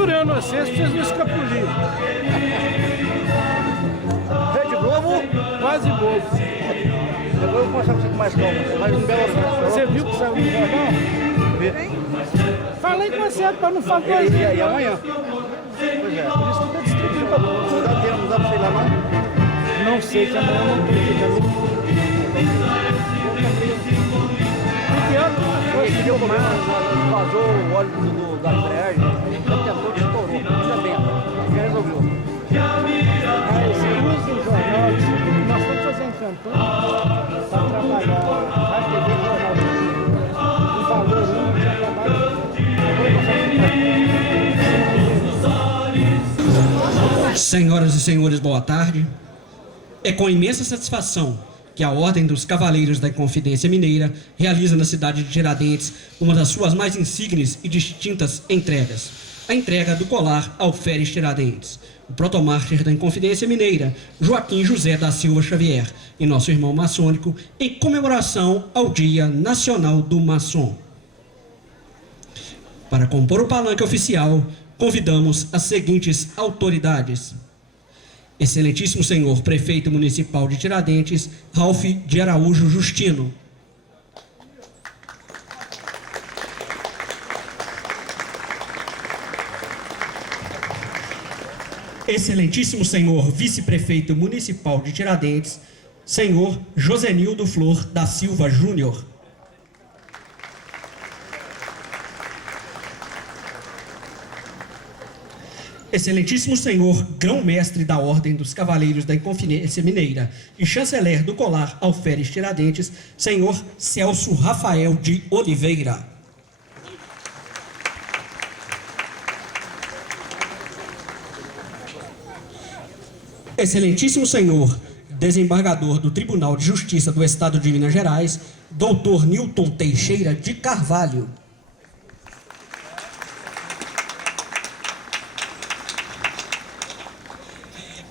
pendurando vocês pra vocês não escapulir. Rede Globo, Quase bobo. depois eu vou mostrar pra você com mais calma. Mais um Belo Horizonte. Você viu que saiu no jornal? Falei com você pra não falar coisa. E amanhã? Pois é. Por isso que tá distribuindo pra todos. Não dá tempo, não dá pra você ir lá não? Não sei, que amanhã eu não tô aqui também. Que ano? Esse deu problema, vazou o óleo da embreagem, então tentou, estourou. Ainda bem, já resolveu. Mas usa o jornal, nós estamos fazendo campanha para trabalhar a TV Jornal do Rio. O valor já trabalha. Senhoras e senhores, boa tarde. É com imensa satisfação que a Ordem dos Cavaleiros da Inconfidência Mineira realiza na cidade de Tiradentes uma das suas mais insígnes e distintas entregas, a entrega do colar Alferes Tiradentes, o protomártir da Inconfidência Mineira, Joaquim José da Silva Xavier, e nosso irmão maçônico, em comemoração ao Dia Nacional do Maçom. Para compor o palanque oficial, convidamos as seguintes autoridades: Excelentíssimo Senhor Prefeito Municipal de Tiradentes, Ralph de Araújo Justino. Excelentíssimo Senhor Vice-Prefeito Municipal de Tiradentes, Senhor Josenildo Flor da Silva Júnior. Excelentíssimo Senhor Grão-Mestre da Ordem dos Cavaleiros da Inconfidência Mineira e Chanceler do Colar Alferes Tiradentes, Senhor Celso Rafael de Oliveira. Excelentíssimo Senhor Desembargador do Tribunal de Justiça do Estado de Minas Gerais, Dr. Newton Teixeira de Carvalho.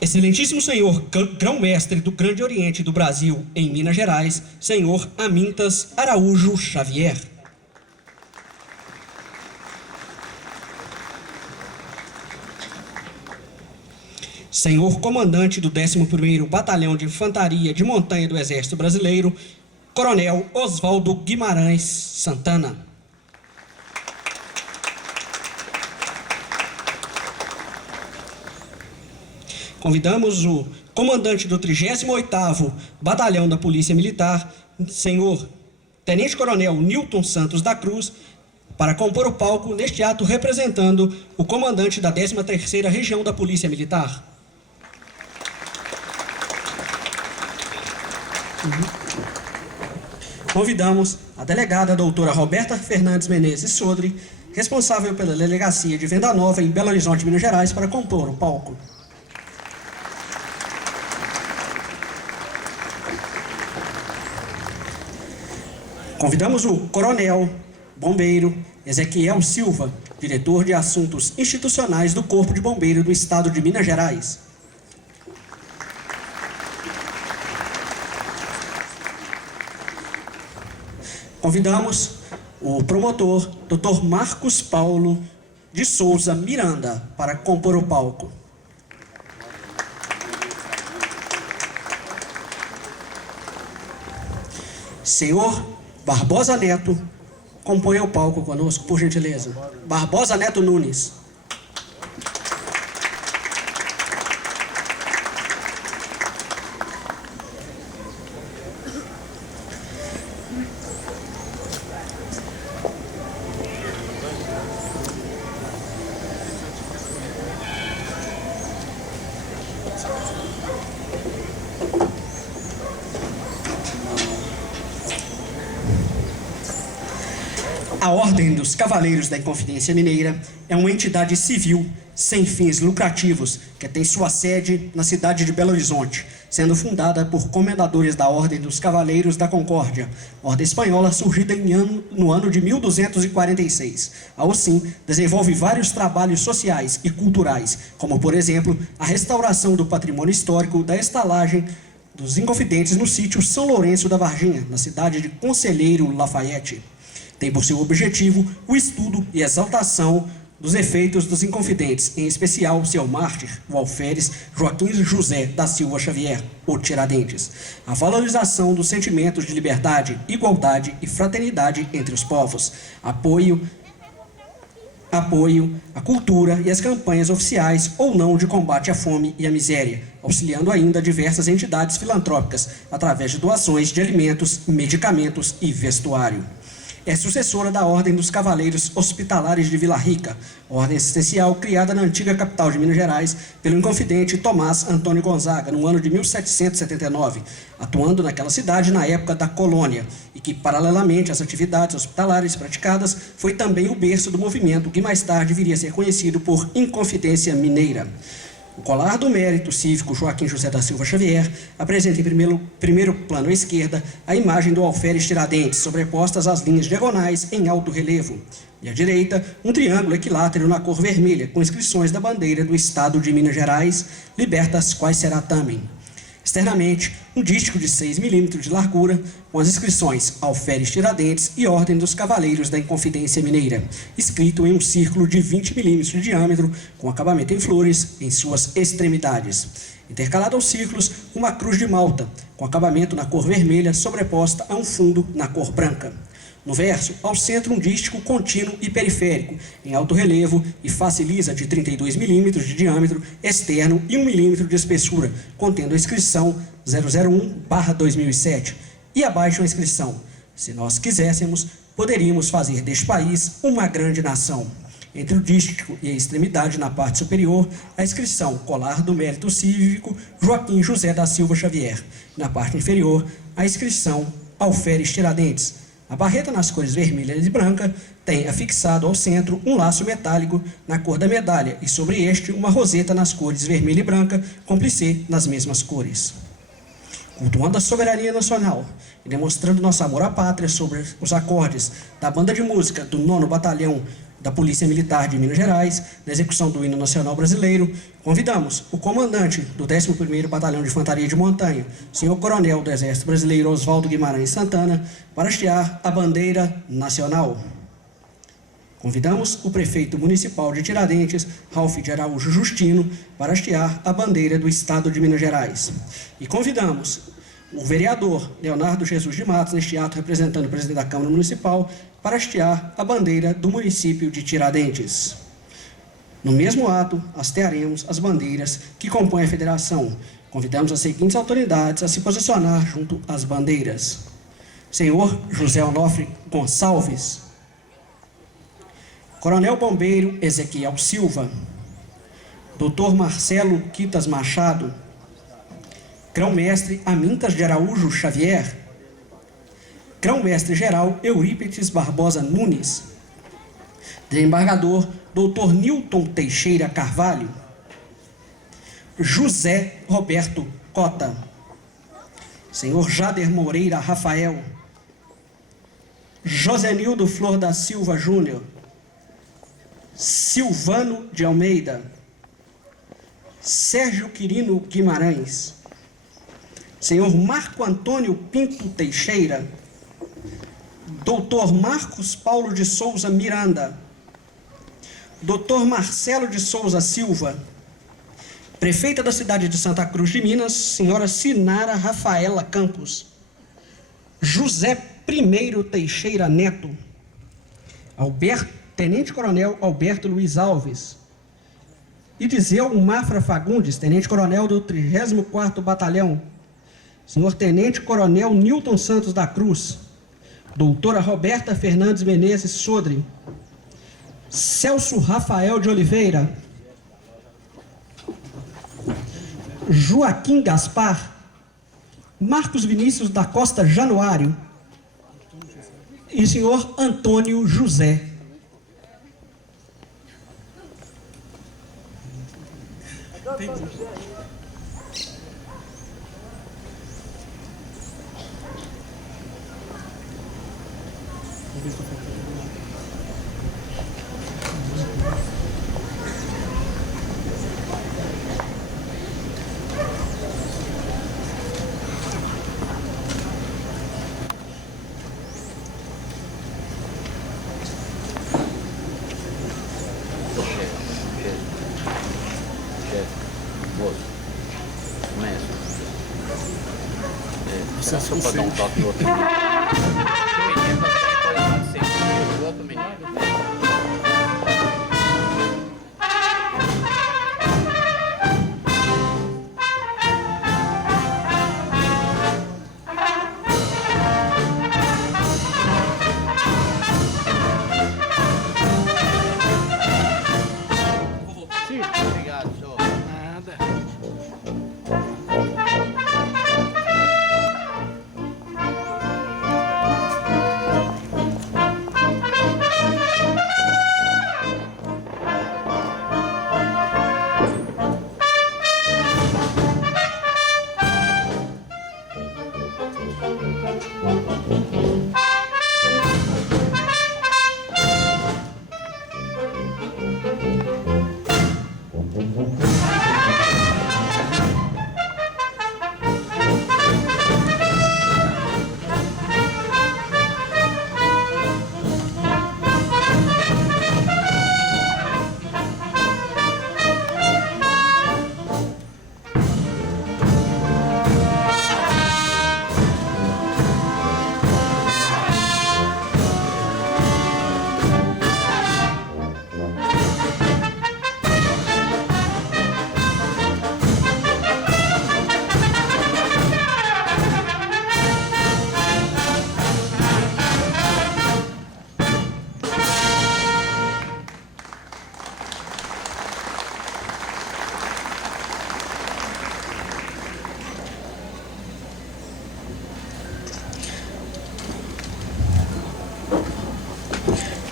Excelentíssimo Senhor Grão-Mestre do Grande Oriente do Brasil em Minas Gerais, Senhor Amintas Araújo Xavier. Senhor Comandante do 11º Batalhão de Infantaria de Montanha do Exército Brasileiro, Coronel Oswaldo Guimarães Santana. Convidamos o comandante do 38º Batalhão da Polícia Militar, senhor Tenente Coronel Nilton Santos da Cruz, para compor o palco neste ato representando o comandante da 13ª Região da Polícia Militar. Convidamos a delegada doutora Roberta Fernandes Menezes Sodre, responsável pela delegacia de Venda Nova em Belo Horizonte, Minas Gerais, para compor o palco. Convidamos o coronel, bombeiro, Ezequiel Silva, diretor de Assuntos Institucionais do Corpo de Bombeiro do Estado de Minas Gerais. Convidamos o promotor, Dr. Marcos Paulo de Souza Miranda, para compor o palco. Senhor Barbosa Neto, componha o palco conosco, por gentileza. Barbosa Neto Nunes. A Ordem dos Cavaleiros da Inconfidência Mineira é uma entidade civil sem fins lucrativos que tem sua sede na cidade de Belo Horizonte, sendo fundada por comendadores da Ordem dos Cavaleiros da Concórdia, ordem espanhola surgida no ano de 1246. Assim, desenvolve vários trabalhos sociais e culturais, como, por exemplo, a restauração do patrimônio histórico da estalagem dos Inconfidentes no sítio São Lourenço da Varginha, na cidade de Conselheiro Lafayette. Tem por seu objetivo o estudo e exaltação dos efeitos dos Inconfidentes, em especial seu mártir, o alferes Joaquim José da Silva Xavier, o Tiradentes, a valorização dos sentimentos de liberdade, igualdade e fraternidade entre os povos, apoio à cultura e às campanhas oficiais ou não de combate à fome e à miséria, auxiliando ainda diversas entidades filantrópicas através de doações de alimentos, medicamentos e vestuário. É sucessora da Ordem dos Cavaleiros Hospitalares de Vila Rica, ordem assistencial criada na antiga capital de Minas Gerais pelo Inconfidente Tomás Antônio Gonzaga, no ano de 1779, atuando naquela cidade na época da colônia, e que, paralelamente às atividades hospitalares praticadas, foi também o berço do movimento que mais tarde viria a ser conhecido por Inconfidência Mineira. O colar do mérito cívico Joaquim José da Silva Xavier apresenta em primeiro plano à esquerda a imagem do alferes Tiradentes, sobrepostas às linhas diagonais em alto relevo. E à direita, um triângulo equilátero na cor vermelha, com inscrições da bandeira do Estado de Minas Gerais, libertas quais será também. Externamente, um dístico de 6 milímetros de largura, com as inscrições Alferes Tiradentes e Ordem dos Cavaleiros da Inconfidência Mineira, escrito em um círculo de 20 milímetros de diâmetro, com acabamento em flores em suas extremidades. Intercalado aos círculos, uma cruz de malta, com acabamento na cor vermelha, sobreposta a um fundo na cor branca. No verso, ao centro, um dístico contínuo e periférico, em alto relevo e face lisa de 32 milímetros de diâmetro externo e 1 milímetro de espessura, contendo a inscrição 001/2007. E abaixo a inscrição: se nós quiséssemos, poderíamos fazer deste país uma grande nação. Entre o dístico e a extremidade, na parte superior, a inscrição Colar do Mérito Cívico Joaquim José da Silva Xavier. Na parte inferior, a inscrição Alferes Tiradentes. A barreta nas cores vermelha e branca tem afixado ao centro um laço metálico na cor da medalha e sobre este uma roseta nas cores vermelha e branca com plissé nas mesmas cores. Cultuando a soberania nacional e demonstrando nosso amor à pátria sobre os acordes da banda de música do 9º Batalhão da Polícia Militar de Minas Gerais, na execução do hino nacional brasileiro, convidamos o comandante do 11º Batalhão de Infantaria de Montanha, senhor coronel do Exército Brasileiro Oswaldo Guimarães Santana, para hastear a bandeira nacional. Convidamos o prefeito municipal de Tiradentes, Ralph de Araújo Justino, para hastear a bandeira do Estado de Minas Gerais. E convidamos o vereador Leonardo Jesus de Matos, neste ato representando o presidente da Câmara Municipal, para hastear a bandeira do município de Tiradentes. No mesmo ato, hastearemos as bandeiras que compõem a federação. Convidamos as seguintes autoridades a se posicionar junto às bandeiras: senhor José Onofre Gonçalves, Coronel Bombeiro Ezequiel Silva, Dr. Marcelo Quitas Machado, Grão-Mestre Amintas de Araújo Xavier, Grão-Mestre-Geral Eurípides Barbosa Nunes, Desembargador Dr. Newton Teixeira Carvalho, José Roberto Cota, senhor Jader Moreira Rafael, Josenildo Flor da Silva Júnior, Silvano de Almeida, Sérgio Quirino Guimarães, senhor Marco Antônio Pinto Teixeira, Dr. Marcos Paulo de Souza Miranda, Dr. Marcelo de Souza Silva, prefeita da cidade de Santa Cruz de Minas, senhora Sinara Rafaela Campos, José I Teixeira Neto, Tenente-Coronel Alberto Luiz Alves, Idiseu Mafra Fagundes, Tenente-Coronel do 34º Batalhão, senhor Tenente-Coronel Nilton Santos da Cruz, doutora Roberta Fernandes Menezes Sodre, Celso Rafael de Oliveira, Joaquim Gaspar, Marcos Vinícius da Costa Januário e senhor Antônio José. licença Só pra pra dar um vocês. toque no outro. Menino, pode ser o outro menino. Sim, Obrigado, senhor. nada.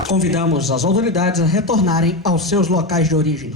Convidamos as autoridades a retornarem aos seus locais de origem.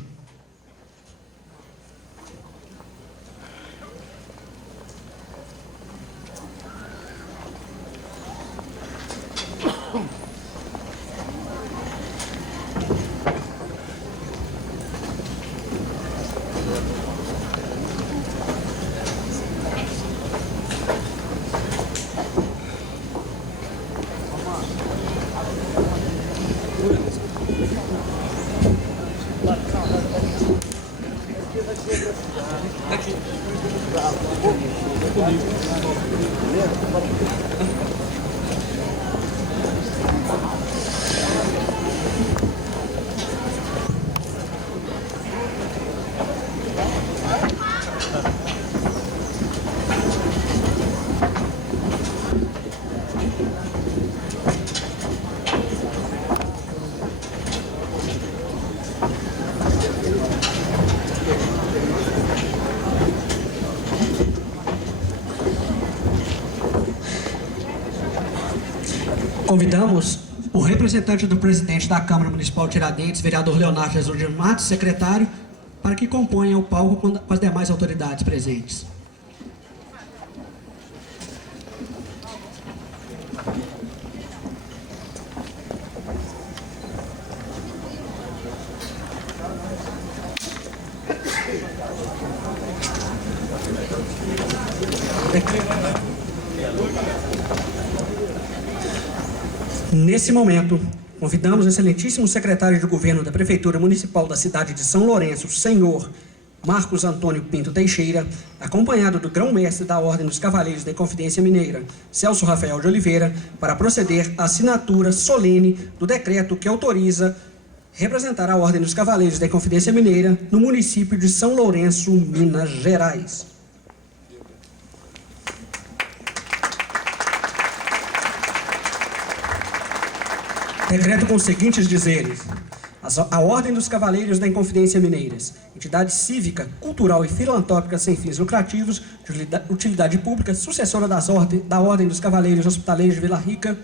Convidamos o representante do presidente da Câmara Municipal de Tiradentes, vereador Leonardo Jesus de Matos, secretário, para que componha o palco com as demais autoridades presentes. Nesse momento, convidamos o excelentíssimo secretário de Governo da Prefeitura Municipal da cidade de São Lourenço, senhor Marcos Antônio Pinto Teixeira, acompanhado do grão-mestre da Ordem dos Cavaleiros da Inconfidência Mineira, Celso Rafael de Oliveira, para proceder à assinatura solene do decreto que autoriza representar a Ordem dos Cavaleiros da Inconfidência Mineira no município de São Lourenço, Minas Gerais. Decreto com os seguintes dizeres: a Ordem dos Cavaleiros da Inconfidência Mineiras, entidade cívica, cultural e filantrópica sem fins lucrativos, de utilidade pública, sucessora da Ordem dos Cavaleiros Hospitaleiros de Vila Rica.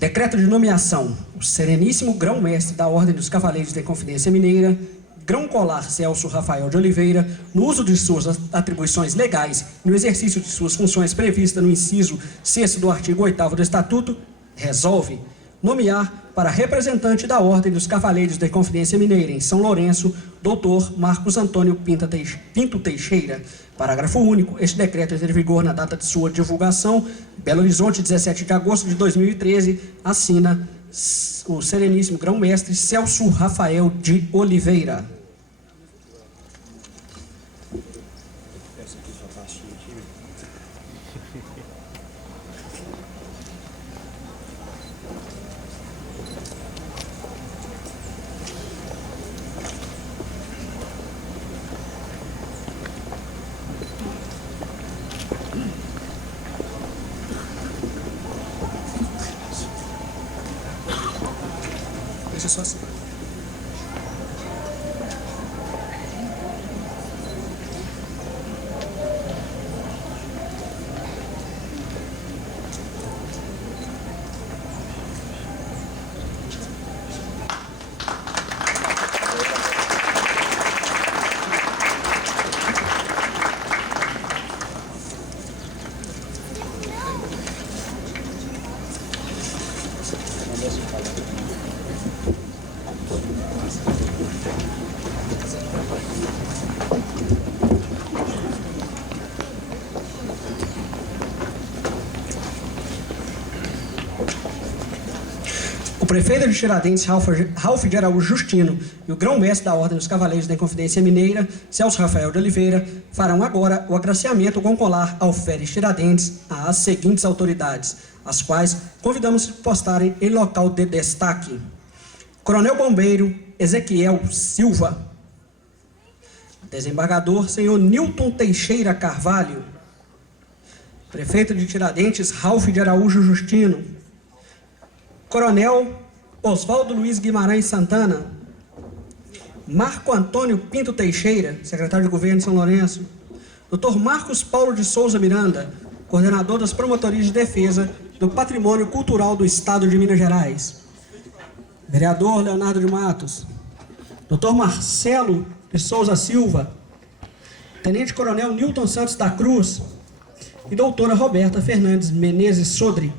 Decreto de nomeação: o Sereníssimo Grão-Mestre da Ordem dos Cavaleiros da Inconfidência Mineira, Grão-Colar Celso Rafael de Oliveira, no uso de suas atribuições legais e no exercício de suas funções previstas no inciso 6º do artigo 8º do Estatuto, resolve nomear para representante da Ordem dos Cavaleiros da Inconfidência Mineira em São Lourenço, Dr. Marcos Antônio Pinto Teixeira. Parágrafo único. Este decreto entra em vigor na data de sua divulgação. Belo Horizonte, 17 de agosto de 2013. Assina o Sereníssimo Grão-Mestre Celso Rafael de Oliveira. Deixa só assim. O prefeito de Tiradentes, Ralph de Araújo Justino, e o grão-mestre da Ordem dos Cavaleiros da Inconfidência Mineira, Celso Rafael de Oliveira, farão agora o agraciamento com colar alferes Tiradentes às seguintes autoridades, as quais convidamos se postarem em local de destaque. Coronel Bombeiro Ezequiel Silva. Desembargador senhor Nilton Teixeira Carvalho. Prefeito de Tiradentes, Ralph de Araújo Justino. Coronel Oswaldo Luiz Guimarães Santana. Marco Antônio Pinto Teixeira, secretário de Governo de São Lourenço. Dr. Marcos Paulo de Souza Miranda, coordenador das Promotorias de Defesa do Patrimônio Cultural do Estado de Minas Gerais. Vereador Leonardo de Matos. Dr. Marcelo de Souza Silva. Tenente Coronel Nilton Santos da Cruz. E doutora Roberta Fernandes Menezes Sodre.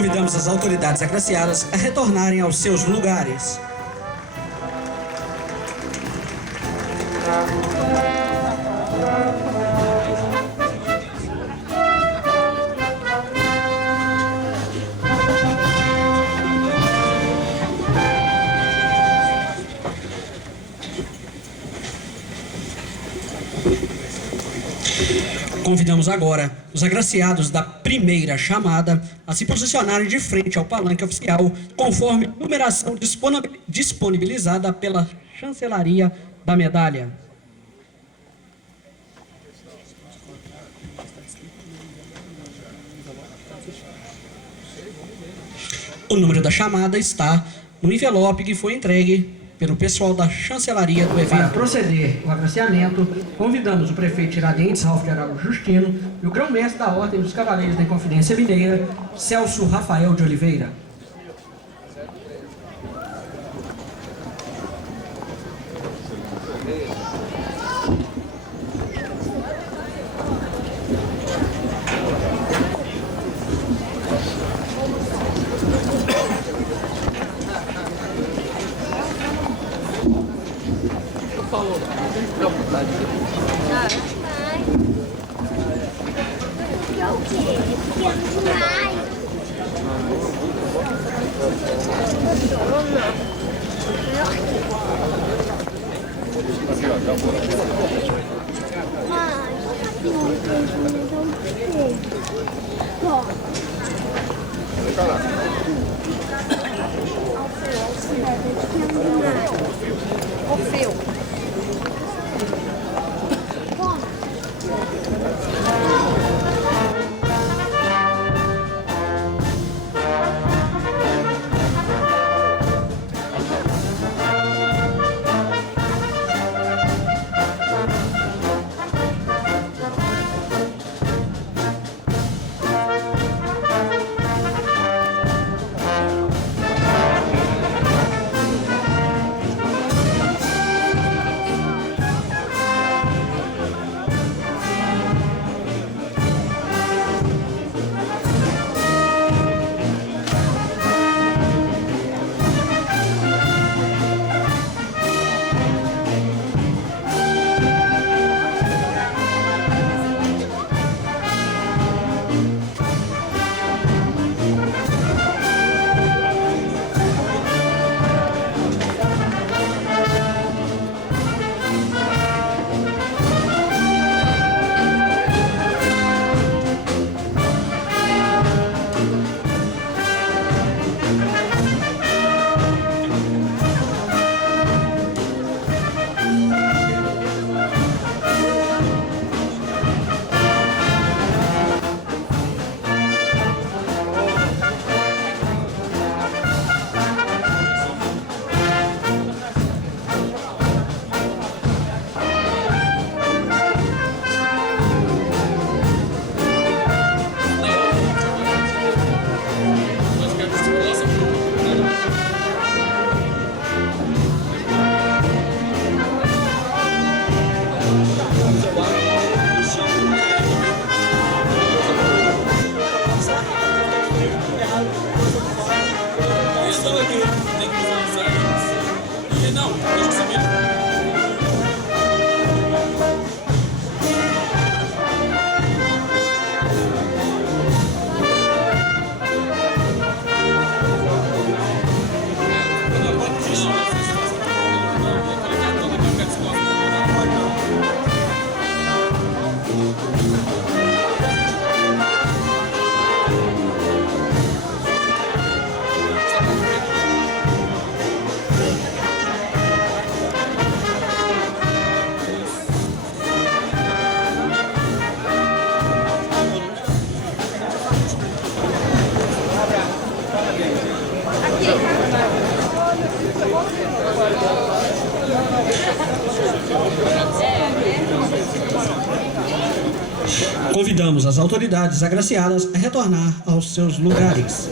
Convidamos as autoridades agraciadas a retornarem aos seus lugares. Convidamos agora os agraciados da primeira chamada a se posicionarem de frente ao palanque oficial, conforme numeração disponibilizada pela chancelaria da medalha. O número da chamada está no envelope que foi entregue pelo pessoal da chancelaria do evento. Para proceder o agraciamento, convidamos o prefeito Tiradentes, Ralph de Araújo Justino, e o grão-mestre da Ordem dos Cavaleiros da Inconfidência Mineira, Celso Rafael de Oliveira. Convidamos as autoridades agraciadas a retornar aos seus lugares.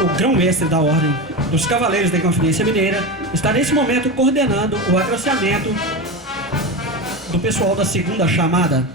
O grão-mestre da Ordem dos Cavaleiros da Inconfidência Mineira está nesse momento coordenando o agraciamento do pessoal da segunda chamada.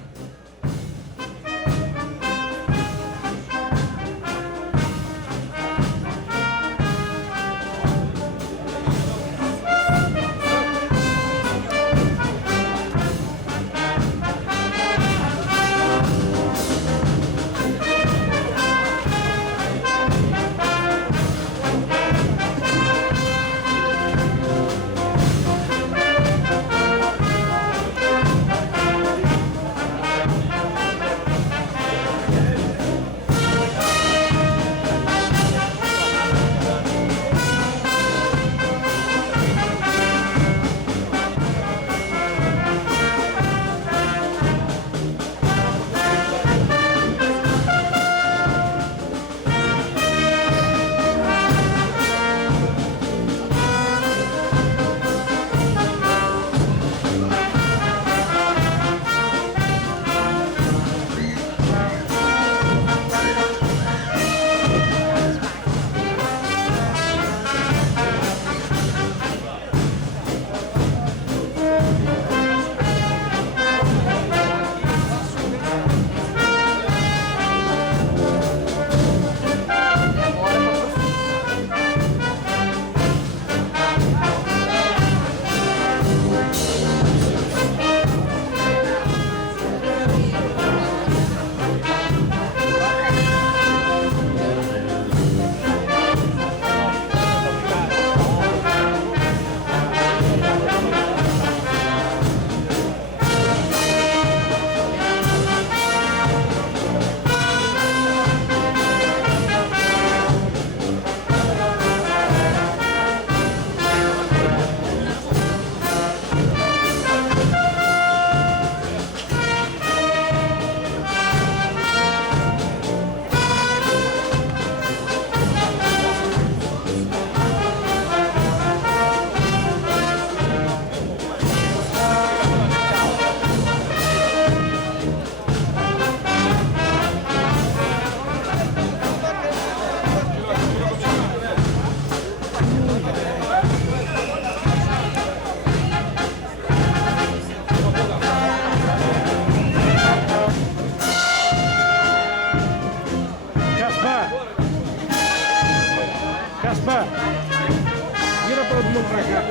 pra cá.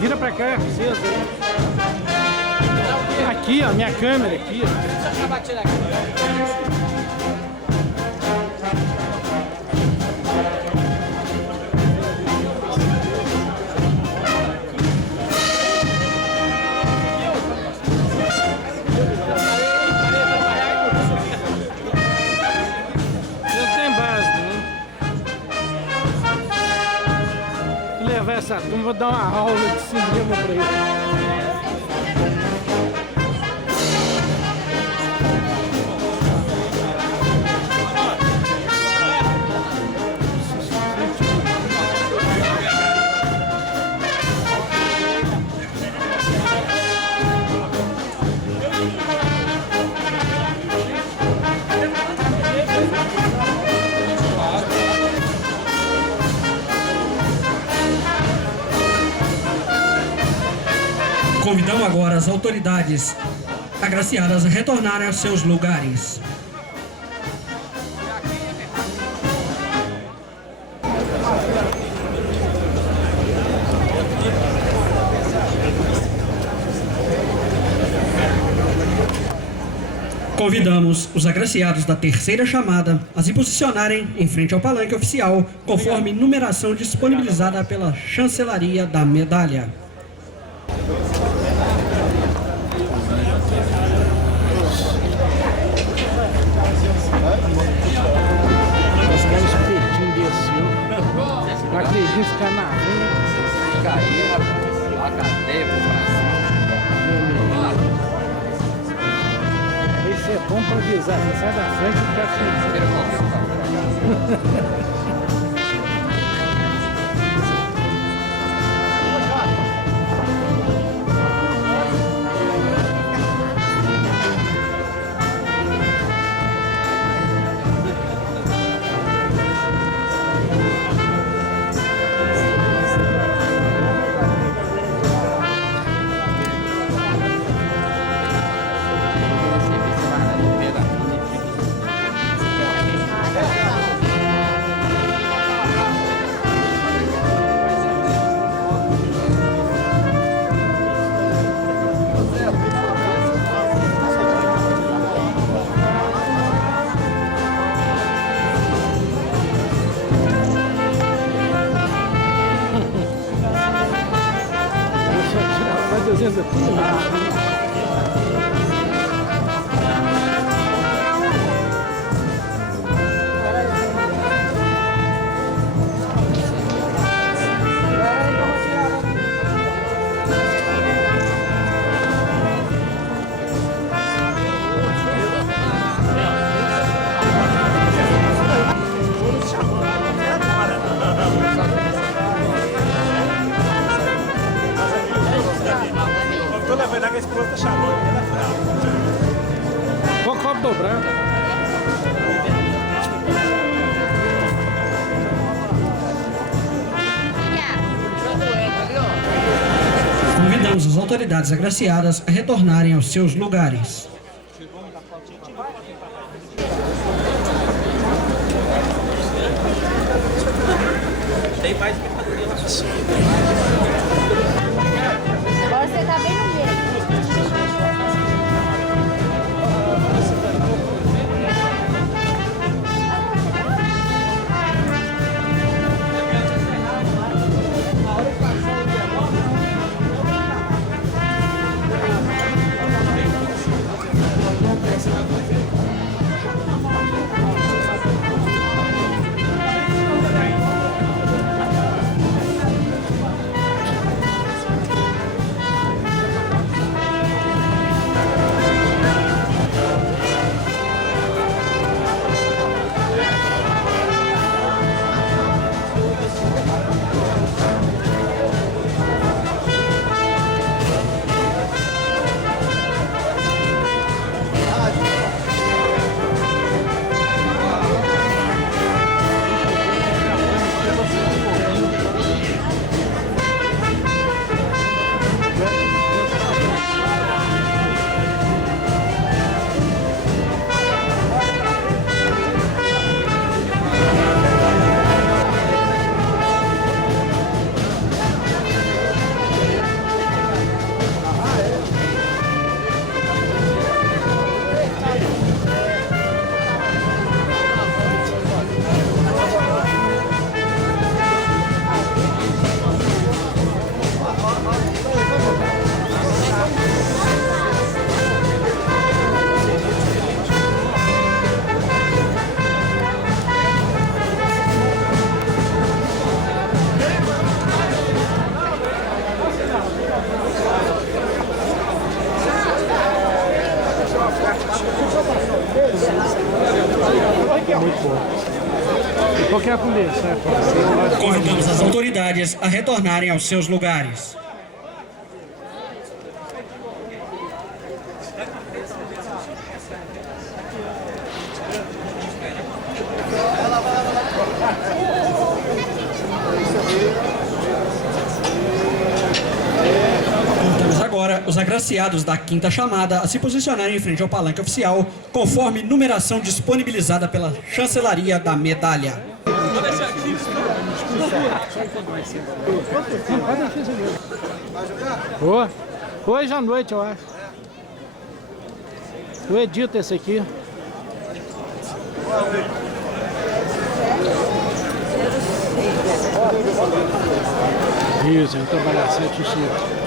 Vira pra cá, vocês aí. Aqui, ó, minha câmera aqui, ó. Essa turma, vou dar uma aula de cinema pra ele. Convidamos agora as autoridades agraciadas a retornarem aos seus lugares. Convidamos os agraciados da terceira chamada a se posicionarem em frente ao palanque oficial, conforme numeração disponibilizada pela chancelaria da medalha. Não acredito ficar na rua. Fica aí, a cadeia pro Brasil. Isso é bom pra avisar. Você sai da frente e fica assim. Convidamos as autoridades agraciadas a retornarem aos seus lugares. Tem mais que fazer lá. Agora você tá bem no meio. autoridades a retornarem aos seus lugares. Convidamos agora os agraciados da quinta chamada a se posicionarem em frente ao palanque oficial, conforme numeração disponibilizada pela chancelaria da medalha. Hoje à noite, eu acho. Eu edito esse aqui. Isso, então trabalhar 7 Chico.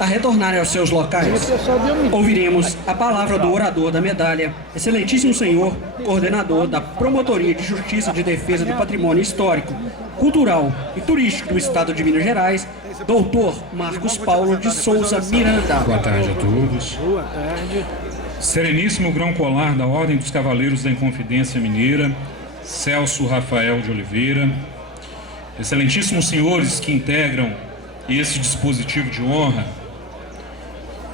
A retornarem aos seus locais, ouviremos a palavra do orador da medalha, excelentíssimo senhor, coordenador da Promotoria de Justiça e de Defesa do Patrimônio Histórico, Cultural e Turístico do Estado de Minas Gerais, doutor Marcos Paulo de Souza Miranda. Boa tarde a todos. Boa tarde. Sereníssimo Grão Colar da Ordem dos Cavaleiros da Inconfidência Mineira, Celso Rafael de Oliveira, excelentíssimos senhores que integram esse dispositivo de honra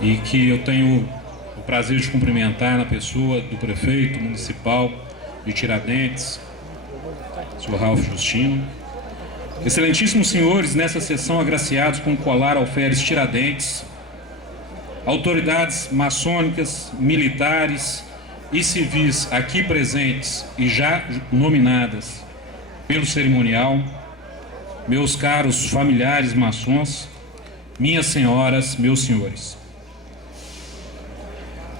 e que eu tenho o prazer de cumprimentar na pessoa do prefeito municipal de Tiradentes, senhor Ralph Justino. Excelentíssimos senhores, nessa sessão agraciados com o colar alferes Tiradentes, autoridades maçônicas, militares e civis aqui presentes e já nominadas pelo cerimonial, meus caros familiares maçons, minhas senhoras, meus senhores.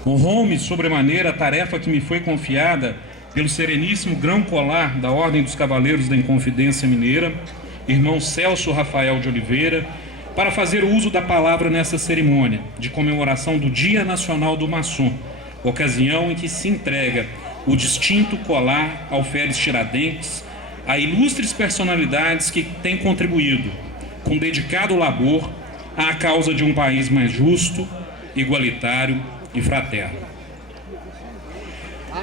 Honrou-me sobremaneira a tarefa que me foi confiada pelo Sereníssimo Grão Colar da Ordem dos Cavaleiros da Inconfidência Mineira, irmão Celso Rafael de Oliveira, para fazer uso da palavra nessa cerimônia de comemoração do Dia Nacional do Maçom, ocasião em que se entrega o distinto colar alferes Tiradentes a ilustres personalidades que têm contribuído, com dedicado labor, à causa de um país mais justo, igualitário e fraterno.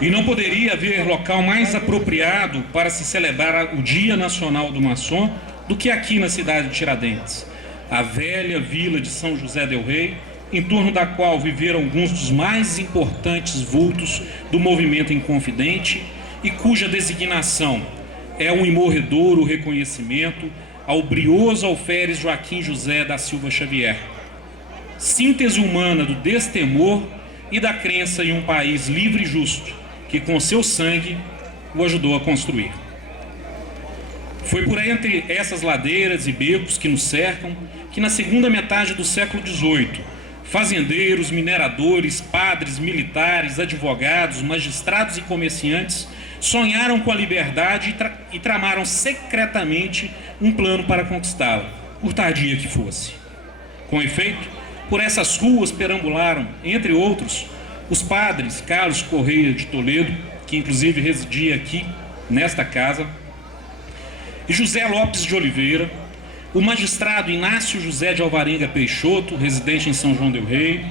E não poderia haver local mais apropriado para se celebrar o Dia Nacional do Maçom do que aqui na cidade de Tiradentes, a velha vila de São José del Rei, em torno da qual viveram alguns dos mais importantes vultos do movimento inconfidente e cuja designação é um imorredouro reconhecimento ao brioso alferes Joaquim José da Silva Xavier, síntese humana do destemor e da crença em um país livre e justo, que com seu sangue o ajudou a construir. Foi por entre essas ladeiras e becos que nos cercam que na segunda metade do século XVIII, fazendeiros, mineradores, padres, militares, advogados, magistrados e comerciantes sonharam com a liberdade e tramaram secretamente um plano para conquistá-la, por tardia que fosse. Com efeito, por essas ruas perambularam, entre outros, os padres Carlos Correia de Toledo, que inclusive residia aqui, nesta casa, e José Lopes de Oliveira, o magistrado Inácio José de Alvarenga Peixoto, residente em São João del Rei,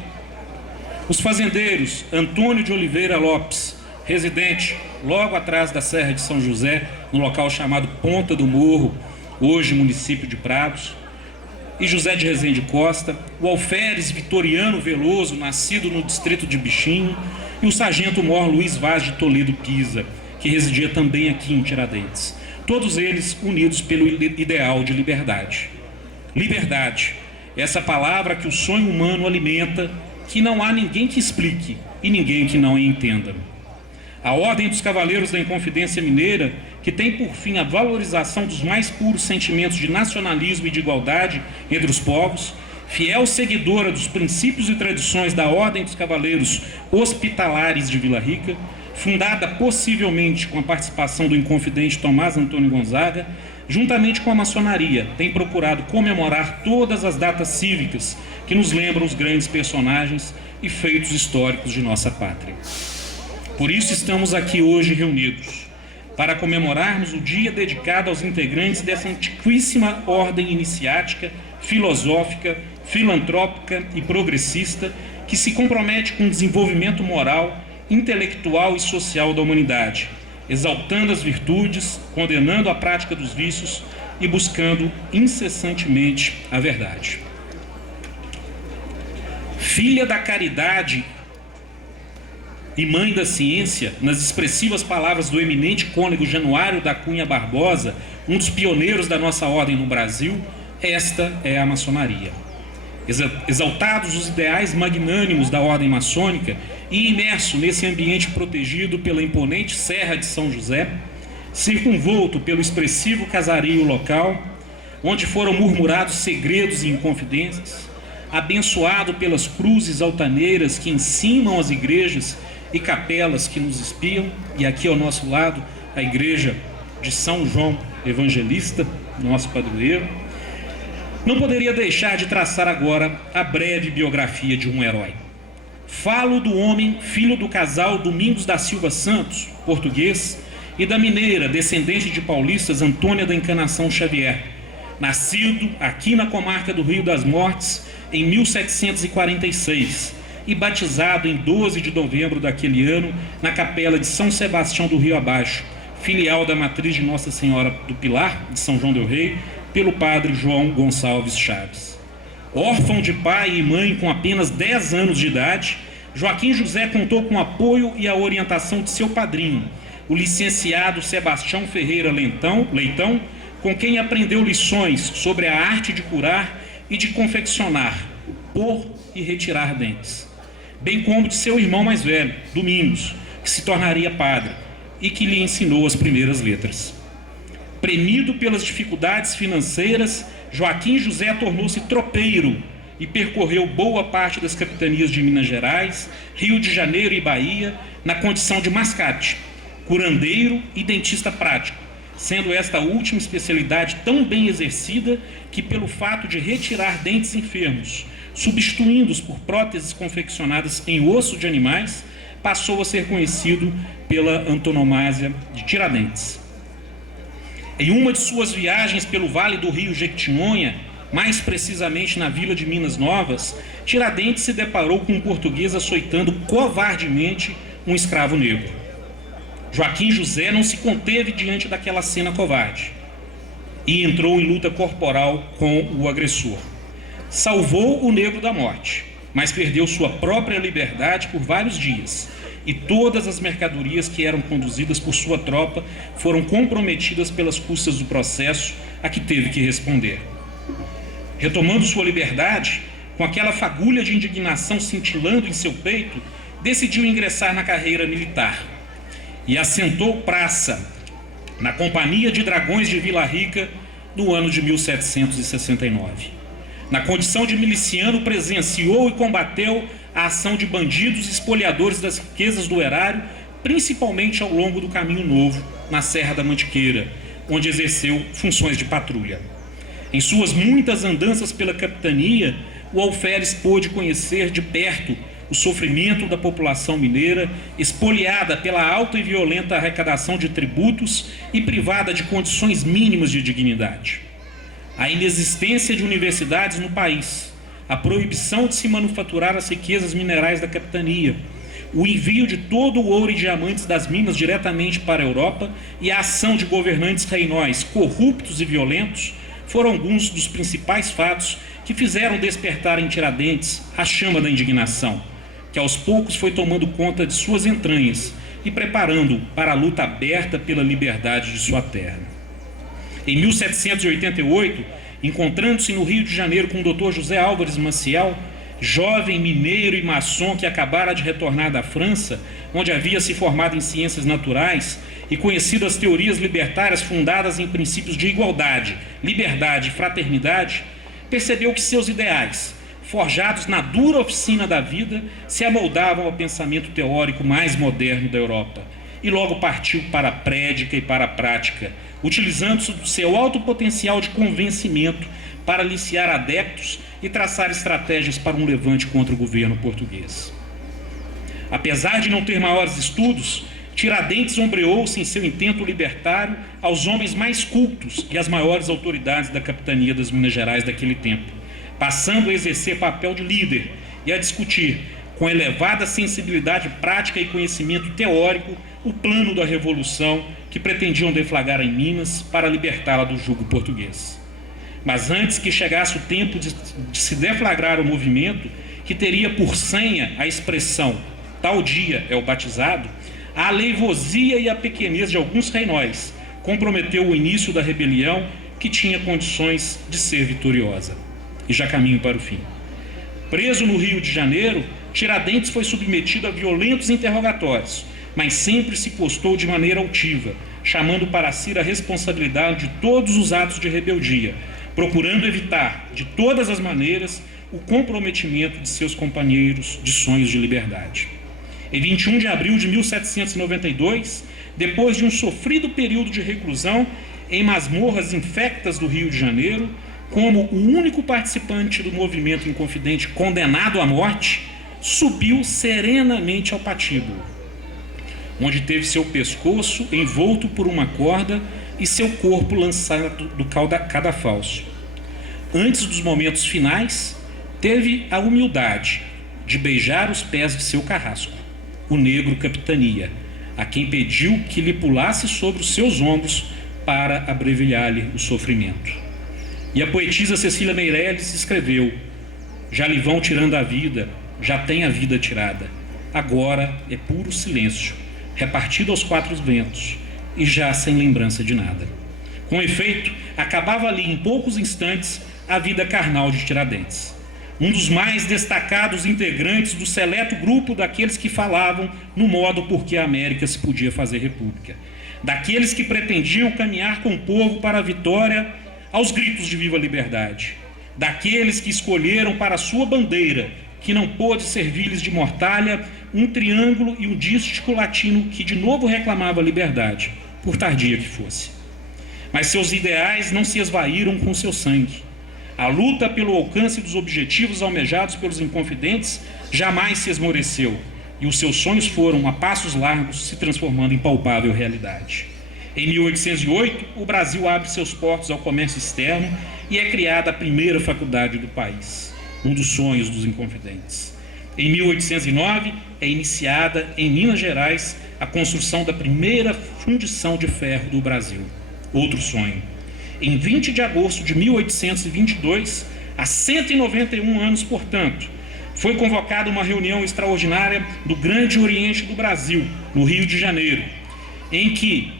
os fazendeiros Antônio de Oliveira Lopes, residente logo atrás da Serra de São José, no local chamado Ponta do Morro, hoje município de Prados, e José de Rezende Costa, o alferes Vitoriano Veloso, nascido no distrito de Bichinho, e o sargento-mor Luiz Vaz de Toledo Pisa, que residia também aqui em Tiradentes. Todos eles unidos pelo ideal de liberdade. Liberdade, essa palavra que o sonho humano alimenta, que não há ninguém que explique e ninguém que não a entenda. A Ordem dos Cavaleiros da Inconfidência Mineira, que tem por fim a valorização dos mais puros sentimentos de nacionalismo e de igualdade entre os povos, fiel seguidora dos princípios e tradições da Ordem dos Cavaleiros Hospitalares de Vila Rica, fundada possivelmente com a participação do inconfidente Tomás Antônio Gonzaga, juntamente com a maçonaria, tem procurado comemorar todas as datas cívicas que nos lembram os grandes personagens e feitos históricos de nossa pátria. Por isso estamos aqui hoje reunidos, para comemorarmos o dia dedicado aos integrantes dessa antiquíssima ordem iniciática, filosófica, filantrópica e progressista, que se compromete com o desenvolvimento moral, intelectual e social da humanidade, exaltando as virtudes, condenando a prática dos vícios e buscando incessantemente a verdade. Filha da caridade e mãe da ciência, nas expressivas palavras do eminente cônego Januário da Cunha Barbosa, um dos pioneiros da nossa ordem no Brasil, esta é a maçonaria. Exaltados os ideais magnânimos da ordem maçônica e imerso nesse ambiente protegido pela imponente Serra de São José, circunvolto pelo expressivo casario local, onde foram murmurados segredos e inconfidências, abençoado pelas cruzes altaneiras que encimam as igrejas e capelas que nos espiam, e aqui ao nosso lado a igreja de São João Evangelista, nosso padroeiro, não poderia deixar de traçar agora a breve biografia de um herói. Falo do homem, filho do casal Domingos da Silva Santos, português, e da mineira, descendente de paulistas, Antônia da Encarnação Xavier, nascido aqui na comarca do Rio das Mortes em 1746 e batizado em 12 de novembro daquele ano na capela de São Sebastião do Rio Abaixo, filial da matriz de Nossa Senhora do Pilar, de São João del Rei, pelo padre João Gonçalves Chaves. Órfão de pai e mãe com apenas 10 anos de idade, Joaquim José contou com o apoio e a orientação de seu padrinho, o licenciado Sebastião Ferreira Leitão, com quem aprendeu lições sobre a arte de curar e de confeccionar, pôr e retirar dentes, bem como de seu irmão mais velho, Domingos, que se tornaria padre e que lhe ensinou as primeiras letras. Premido pelas dificuldades financeiras, Joaquim José tornou-se tropeiro e percorreu boa parte das capitanias de Minas Gerais, Rio de Janeiro e Bahia, na condição de mascate, curandeiro e dentista prático, sendo esta última especialidade tão bem exercida que, pelo fato de retirar dentes enfermos, substituindo-os por próteses confeccionadas em osso de animais, passou a ser conhecido pela antonomásia de Tiradentes. Em uma de suas viagens pelo Vale do Rio Jequitinhonha, mais precisamente na vila de Minas Novas, Tiradentes se deparou com um português açoitando covardemente um escravo negro. Joaquim José não se conteve diante daquela cena covarde e entrou em luta corporal com o agressor. Salvou o negro da morte, mas perdeu sua própria liberdade por vários dias, e todas as mercadorias que eram conduzidas por sua tropa foram comprometidas pelas custas do processo a que teve que responder. Retomando sua liberdade, com aquela fagulha de indignação cintilando em seu peito, decidiu ingressar na carreira militar e assentou praça na Companhia de Dragões de Vila Rica no ano de 1769. Na condição de miliciano, presenciou e combateu a ação de bandidos espoliadores das riquezas do erário, principalmente ao longo do Caminho Novo, na Serra da Mantiqueira, onde exerceu funções de patrulha. Em suas muitas andanças pela capitania, o alferes pôde conhecer de perto o sofrimento da população mineira, espoliada pela alta e violenta arrecadação de tributos e privada de condições mínimas de dignidade. A inexistência de universidades no país, a proibição de se manufaturar as riquezas minerais da capitania, o envio de todo o ouro e diamantes das minas diretamente para a Europa e a ação de governantes reinóis corruptos e violentos foram alguns dos principais fatos que fizeram despertar em Tiradentes a chama da indignação, que aos poucos foi tomando conta de suas entranhas e preparando-o para a luta aberta pela liberdade de sua terra. Em 1788, encontrando-se no Rio de Janeiro com o Dr. José Álvares Maciel, jovem mineiro e maçom que acabara de retornar da França, onde havia se formado em ciências naturais e conhecido as teorias libertárias fundadas em princípios de igualdade, liberdade e fraternidade, percebeu que seus ideais, forjados na dura oficina da vida, se amoldavam ao pensamento teórico mais moderno da Europa, e logo partiu para a prédica e para a prática, utilizando-se do seu alto potencial de convencimento para aliciar adeptos e traçar estratégias para um levante contra o governo português. Apesar de não ter maiores estudos, Tiradentes ombreou-se em seu intento libertário aos homens mais cultos e às maiores autoridades da capitania das Minas Gerais daquele tempo, passando a exercer papel de líder e a discutir, com elevada sensibilidade prática e conhecimento teórico, o plano da revolução que pretendiam deflagrar em Minas para libertá-la do jugo português. Mas antes que chegasse o tempo de se deflagrar o movimento, que teria por senha a expressão "tal dia é o batizado", a aleivosia e a pequenez de alguns reinóis comprometeu o início da rebelião, que tinha condições de ser vitoriosa. E já caminho para o fim. Preso no Rio de Janeiro, Tiradentes foi submetido a violentos interrogatórios, mas sempre se postou de maneira altiva, chamando para si a responsabilidade de todos os atos de rebeldia, procurando evitar, de todas as maneiras, o comprometimento de seus companheiros de sonhos de liberdade. Em 21 de abril de 1792, depois de um sofrido período de reclusão em masmorras infectas do Rio de Janeiro, como o único participante do movimento inconfidente condenado à morte, subiu serenamente ao patíbulo, onde teve seu pescoço envolto por uma corda e seu corpo lançado do cadafalso. Antes dos momentos finais, teve a humildade de beijar os pés de seu carrasco, o negro Capitania, a quem pediu que lhe pulasse sobre os seus ombros para abreviar-lhe o sofrimento. E a poetisa Cecília Meirelles escreveu: "Já lhe vão tirando a vida, já tem a vida tirada. Agora é puro silêncio, repartido aos quatro ventos, e já sem lembrança de nada." Com efeito, acabava ali em poucos instantes a vida carnal de Tiradentes, um dos mais destacados integrantes do seleto grupo daqueles que falavam no modo por que a América se podia fazer república, daqueles que pretendiam caminhar com o povo para a vitória aos gritos de viva liberdade, daqueles que escolheram para sua bandeira, que não pôde servir-lhes de mortalha um triângulo e um dístico latino que de novo reclamava liberdade, por tardia que fosse. Mas seus ideais não se esvaíram com seu sangue. A luta pelo alcance dos objetivos almejados pelos Inconfidentes jamais se esmoreceu, e os seus sonhos foram, a passos largos, se transformando em palpável realidade. Em 1808, o Brasil abre seus portos ao comércio externo e é criada a primeira faculdade do país, um dos sonhos dos Inconfidentes. Em 1809, é iniciada, em Minas Gerais, a construção da primeira fundição de ferro do Brasil, outro sonho. Em 20 de agosto de 1822, há 191 anos, portanto, foi convocada uma reunião extraordinária do Grande Oriente do Brasil, no Rio de Janeiro, em que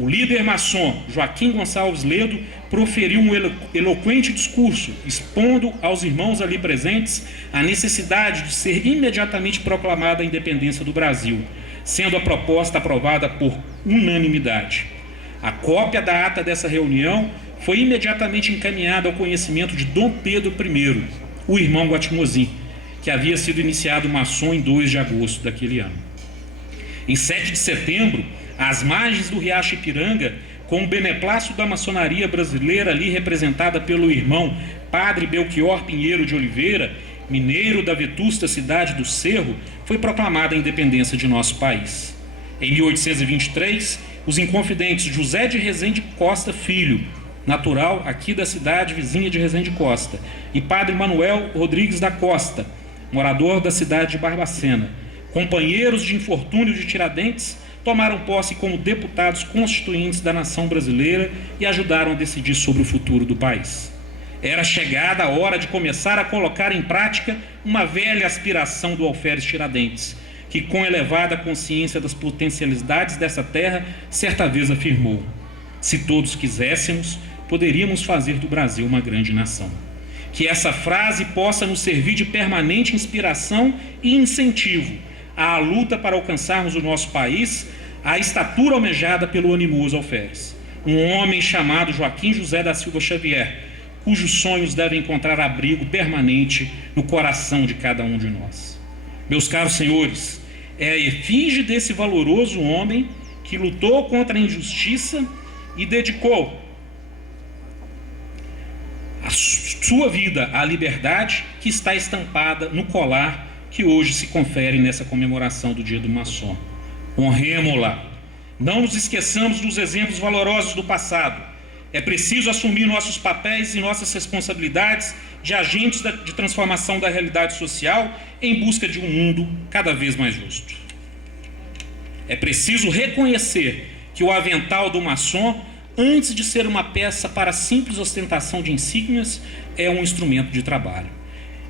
o líder maçom Joaquim Gonçalves Ledo proferiu um eloquente discurso, expondo aos irmãos ali presentes a necessidade de ser imediatamente proclamada a independência do Brasil, sendo a proposta aprovada por unanimidade. A cópia da ata dessa reunião foi imediatamente encaminhada ao conhecimento de Dom Pedro I, o irmão Guatimozin, que havia sido iniciado maçom em 2 de agosto daquele ano. Em 7 de setembro, às margens do Riacho Ipiranga, com o beneplácito da maçonaria brasileira ali representada pelo irmão Padre Belchior Pinheiro de Oliveira, mineiro da vetusta cidade do Cerro, foi proclamada a independência de nosso país. Em 1823, os Inconfidentes José de Rezende Costa Filho, natural aqui da cidade vizinha de Rezende Costa, e Padre Manuel Rodrigues da Costa, morador da cidade de Barbacena, companheiros de infortúnio de Tiradentes, tomaram posse como deputados constituintes da nação brasileira e ajudaram a decidir sobre o futuro do país. Era chegada a hora de começar a colocar em prática uma velha aspiração do alferes Tiradentes, que, com elevada consciência das potencialidades dessa terra, certa vez afirmou: se todos quiséssemos, poderíamos fazer do Brasil uma grande nação. Que essa frase possa nos servir de permanente inspiração e incentivo à luta para alcançarmos o nosso país à estatura almejada pelo animoso alferes, um homem chamado Joaquim José da Silva Xavier, cujos sonhos devem encontrar abrigo permanente no coração de cada um de nós. Meus caros senhores, é a efígie desse valoroso homem que lutou contra a injustiça e dedicou a sua vida à liberdade, que está estampada no colar que hoje se confere nessa comemoração do Dia do Maçom. Honremo-la. Não nos esqueçamos dos exemplos valorosos do passado. É preciso assumir nossos papéis e nossas responsabilidades de agentes de transformação da realidade social em busca de um mundo cada vez mais justo. É preciso reconhecer que o avental do maçom, antes de ser uma peça para simples ostentação de insígnias, é um instrumento de trabalho.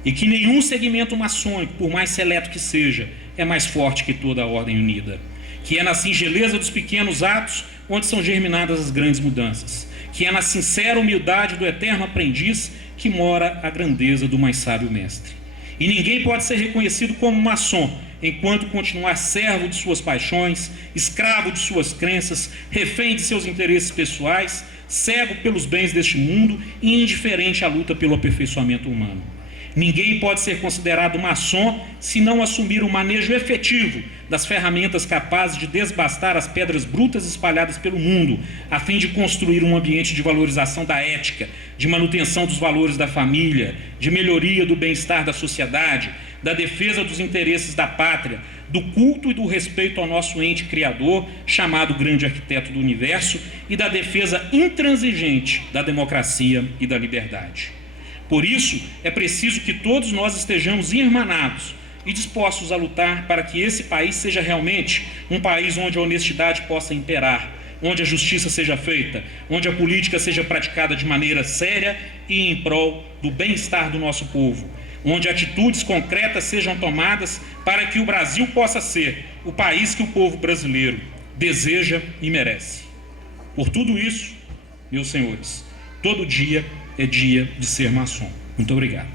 E que nenhum segmento maçônico, por mais seleto que seja, é mais forte que toda a ordem unida. Que é na singeleza dos pequenos atos onde são germinadas as grandes mudanças. Que é na sincera humildade do eterno aprendiz que mora a grandeza do mais sábio mestre. E ninguém pode ser reconhecido como maçom enquanto continuar servo de suas paixões, escravo de suas crenças, refém de seus interesses pessoais, cego pelos bens deste mundo e indiferente à luta pelo aperfeiçoamento humano. Ninguém pode ser considerado maçom se não assumir o manejo efetivo das ferramentas capazes de desbastar as pedras brutas espalhadas pelo mundo, a fim de construir um ambiente de valorização da ética, de manutenção dos valores da família, de melhoria do bem-estar da sociedade, da defesa dos interesses da pátria, do culto e do respeito ao nosso ente criador, chamado grande arquiteto do universo, e da defesa intransigente da democracia e da liberdade. Por isso, é preciso que todos nós estejamos irmanados e dispostos a lutar para que esse país seja realmente um país onde a honestidade possa imperar, onde a justiça seja feita, onde a política seja praticada de maneira séria e em prol do bem-estar do nosso povo, onde atitudes concretas sejam tomadas para que o Brasil possa ser o país que o povo brasileiro deseja e merece. Por tudo isso, meus senhores, todo dia é dia de ser maçom. Muito obrigado.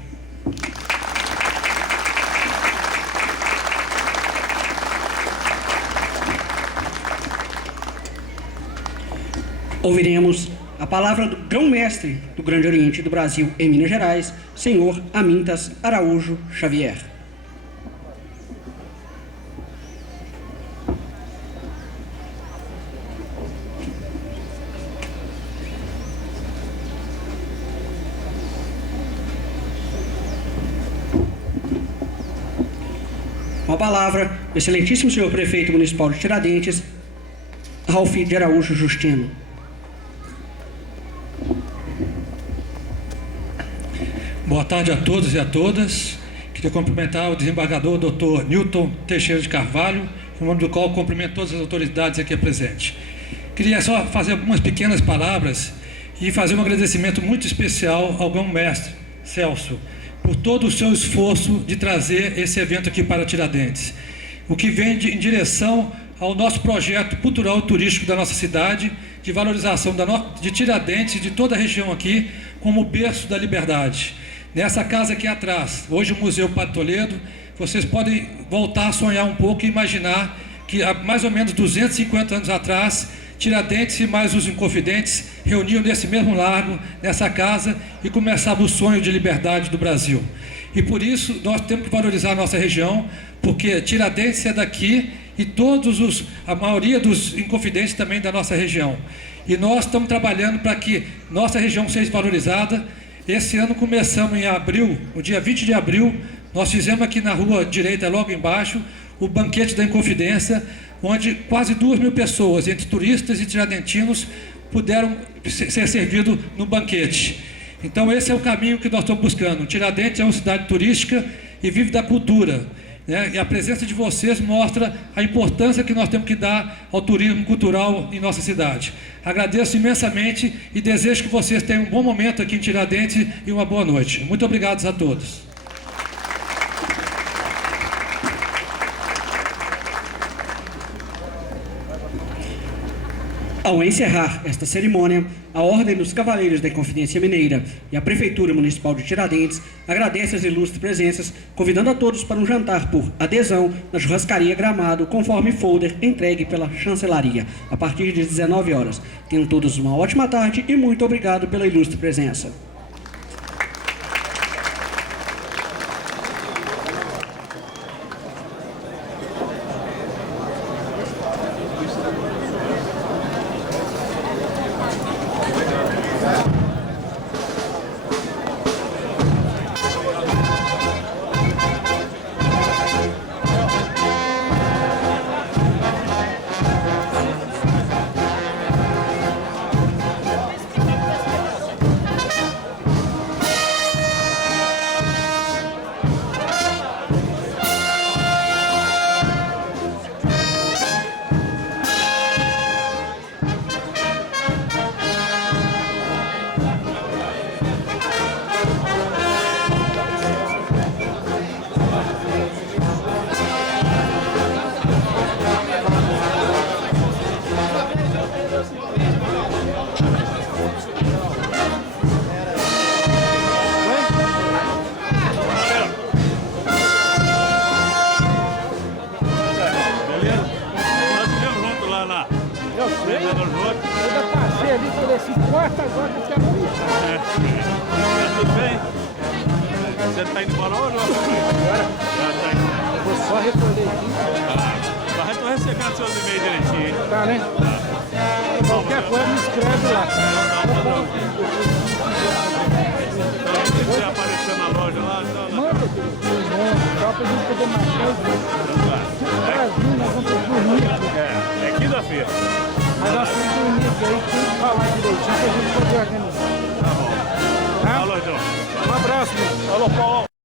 Ouviremos a palavra do grão-mestre do Grande Oriente do Brasil em Minas Gerais, senhor Amintas Araújo Xavier. Com a palavra, o excelentíssimo senhor prefeito municipal de Tiradentes, Ralph de Araújo Justino. Boa tarde a todos e a todas. Queria cumprimentar o desembargador Dr. Newton Teixeira de Carvalho, em nome do qual cumprimento todas as autoridades aqui presentes. Queria só fazer algumas pequenas palavras e fazer um agradecimento muito especial ao grão-mestre Celso, por todo o seu esforço de trazer esse evento aqui para Tiradentes, o que vem em direção ao nosso projeto cultural e turístico da nossa cidade, de valorização de Tiradentes e de toda a região aqui, como berço da liberdade. Nessa casa aqui atrás, hoje o Museu Padre Toledo, vocês podem voltar a sonhar um pouco e imaginar que há mais ou menos 250 anos atrás, Tiradentes e mais os Inconfidentes reuniam nesse mesmo largo, nessa casa, e começava o sonho de liberdade do Brasil. E por isso nós temos que valorizar a nossa região, porque Tiradentes é daqui e a maioria dos Inconfidentes também da nossa região. E nós estamos trabalhando para que nossa região seja valorizada. Esse ano começamos em abril, no dia 20 de abril, nós fizemos aqui na rua direita, logo embaixo, o Banquete da Inconfidência, onde quase 2.000 pessoas, entre turistas e tiradentinos, puderam ser servidos no banquete. Então esse é o caminho que nós estamos buscando. Tiradentes é uma cidade turística e vive da cultura, né? E a presença de vocês mostra a importância que nós temos que dar ao turismo cultural em nossa cidade. Agradeço imensamente e desejo que vocês tenham um bom momento aqui em Tiradentes e uma boa noite. Muito obrigado a todos. Ao encerrar esta cerimônia, a Ordem dos Cavaleiros da Inconfidência Mineira e a Prefeitura Municipal de Tiradentes agradece as ilustres presenças, convidando a todos para um jantar por adesão na Churrascaria Gramado, conforme folder entregue pela Chancelaria, a partir de 19 horas. Tenham todos uma ótima tarde e muito obrigado pela ilustre presença. Corta agora que eu quero ir. Tudo bem? Você está indo embora hoje? Agora, Tá indo. vou só recolher aqui. Mas estou recebendo seus e-mails direitinho. Tá, né? Qualquer coisa me escreve lá. Então, se você aparecer na loja lá, então... Manda, só pra gente poder marcar os Brasil, nós vamos dormir. É quinta-feira. Mas nós temos dormir aqui, aí tem que falar direitinho pra gente poder organizar. Tá bom. Tá? Falou, João. Um abraço, meu. Falou, Paulo.